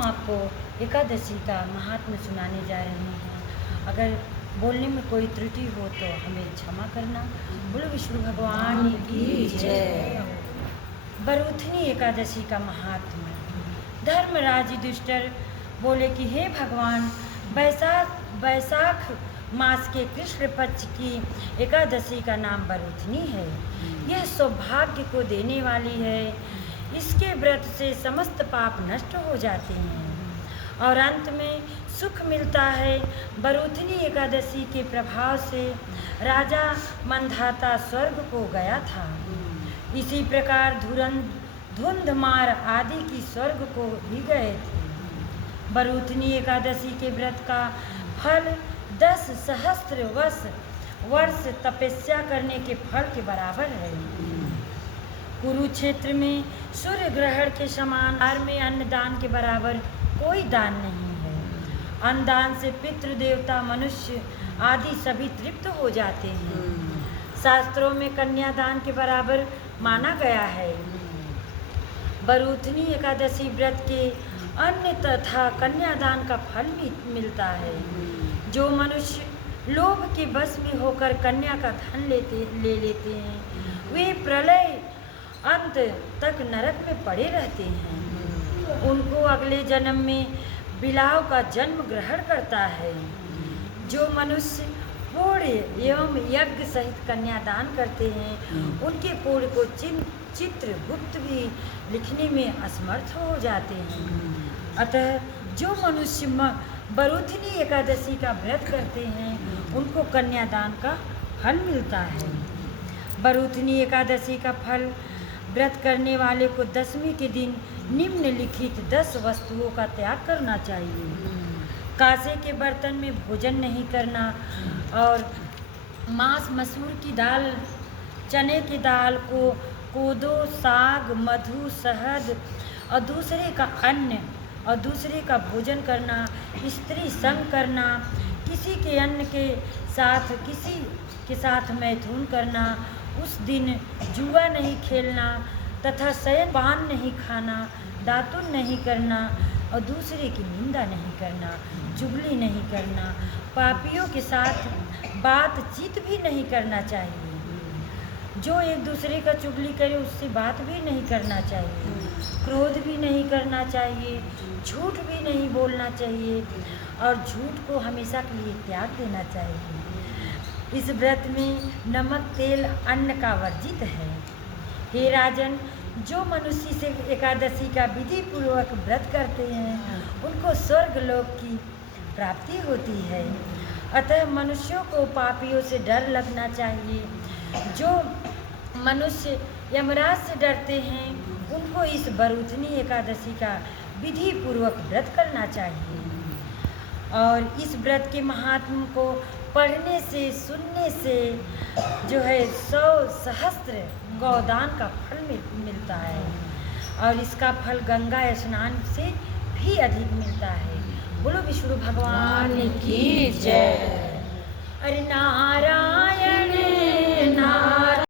हम आपको एकादशी का महात्म्य सुनाने जा रहे हैं। अगर बोलने में कोई त्रुटि हो तो हमें क्षमा करना। बोलो विष्णु भगवान की जय। बरूथनी एकादशी का महात्म्य। धर्मराज युधिष्ठिर बोले कि हे भगवान, बैसाख मास के कृष्ण पक्ष की एकादशी का नाम बरूथनी है। यह सौभाग्य को देने वाली है। इसके व्रत से समस्त पाप नष्ट हो जाते हैं और अंत में सुख मिलता है। बरूथनी एकादशी के प्रभाव से राजा मंधाता स्वर्ग को गया था। इसी प्रकार धुंधमार आदि की स्वर्ग को भी गए थे। बरूथनी एकादशी के व्रत का फल 10 सहस्त्र वर्ष तपस्या करने के फल के बराबर है। कुरुक्षेत्र में सूर्य ग्रहण के समान आहार में अन्नदान के बराबर कोई दान नहीं है। अन्नदान से पितृ देवता मनुष्य आदि सभी तृप्त हो जाते हैं। शास्त्रों में कन्यादान के बराबर माना गया है। बरूथनी एकादशी व्रत के अन्न तथा कन्यादान का फल भी मिलता है। जो मनुष्य लोभ के वश में होकर कन्या का धन ले लेते हैं, वे प्रलय अंत तक नरक में पड़े रहते हैं। उनको अगले जन्म में बिलाव का जन्म ग्रहण करता है। जो मनुष्य पूर्ण एवं यज्ञ सहित कन्यादान करते हैं, उनके पूर्ण को चित्रगुप्त भी लिखने में असमर्थ हो जाते हैं। अतः जो मनुष्य बरूथनी एकादशी का व्रत करते हैं, उनको कन्यादान का फल मिलता है। बरूथनी एकादशी का फल व्रत करने वाले को दशमी के दिन निम्नलिखित 10 वस्तुओं का त्याग करना चाहिए। कांसे के बर्तन में भोजन नहीं करना और मांस, मसूर की दाल, चने की दाल को कोदो, साग, मधु, शहद और दूसरे का अन्न और दूसरे का भोजन करना, स्त्री संग करना, किसी के अन्न के साथ किसी के साथ मैथुन करना, उस दिन जुआ नहीं खेलना तथा शयन पान नहीं खाना, दातुन नहीं करना और दूसरे की निंदा नहीं करना, चुगली नहीं करना, पापियों के साथ बातचीत भी नहीं करना चाहिए। जो एक दूसरे का चुगली करे उससे बात भी नहीं करना चाहिए, क्रोध भी नहीं करना चाहिए, झूठ भी नहीं बोलना चाहिए और झूठ को हमेशा के लिए त्याग देना चाहिए। इस व्रत में नमक, तेल, अन्न का वर्जित है। हे राजन, जो मनुष्य से एकादशी का विधि पूर्वक व्रत करते हैं, उनको स्वर्ग लोक की प्राप्ति होती है। अतः मनुष्यों को पापियों से डर लगना चाहिए। जो मनुष्य यमराज से डरते हैं, उनको इस बरूथनी एकादशी का विधि पूर्वक व्रत करना चाहिए और इस व्रत के महात्म को पढ़ने से, सुनने से जो है 100 सहस्त्र गौदान का फल मिलता है और इसका फल गंगा स्नान से भी अधिक मिलता है। बोलो विष्णु भगवान की जय। अरे नारायण नारायण